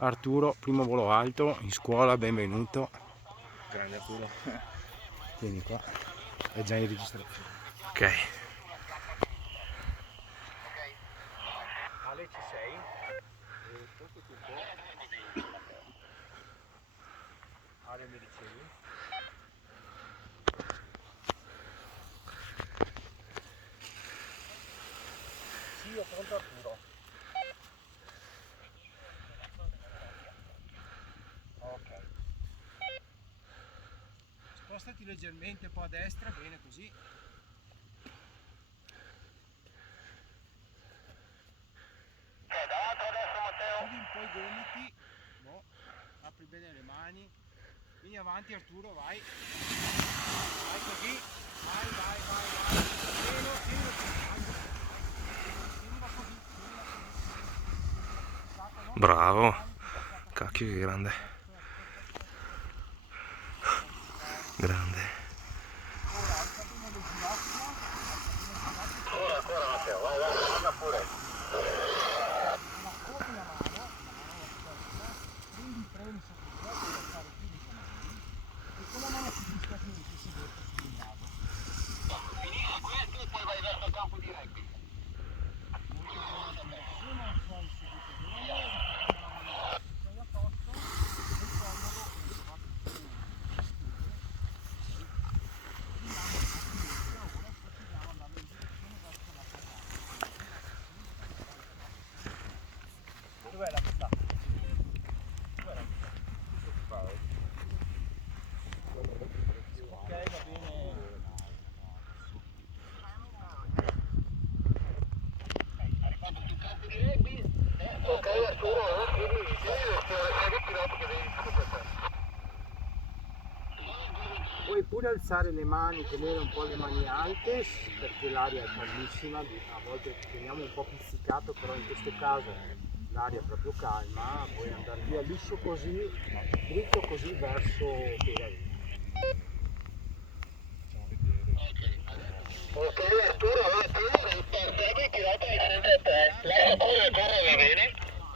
Arturo, primo volo alto in scuola, benvenuto. Grande Arturo. Vieni qua, è già in registrazione. Ok. Ale, ci sei? Spostati un po'. Ale, mi ricevi? Sì, ho pronto Arturo. Ok. Spostati leggermente un po' a destra, bene così. Chiudi un po' i gomiti. No. Apri bene le mani. Vieni avanti Arturo, vai. Vai così. Vai. Pieno. Tienila così. Bravo. Cacchio che grande. Grande. Ora alza bene le ginocchia. Ancora Matteo, vai, anda pure. Come una mano destra, prendi il freno sotto il petto per stare più di mani e con la mano sinistra si destra sul bravo. Finisci questo e poi vai verso il campo di rugby. Molto bene Arturo. Prima un sol seduto bene, rifacciamo la manovra. Se sei a posto, sei comodo, infatti giriamo un po' finestra, ora continuiamo ad andare in direzione verso la ferrata. Dov'è la metà? Ok, va bene. Ok Arturo, devi il pilota che devi fare per te. Puoi pure alzare le mani, tenere un po' le mani alte perché l'aria è calmissima, a volte teniamo un po' pizzicato, però in questo caso l'aria è proprio calma, puoi andare via liscio così, dritto così verso Peravia. Ok Arturo, vai tu, il pilota mi sente a te. Lascia correre, va bene?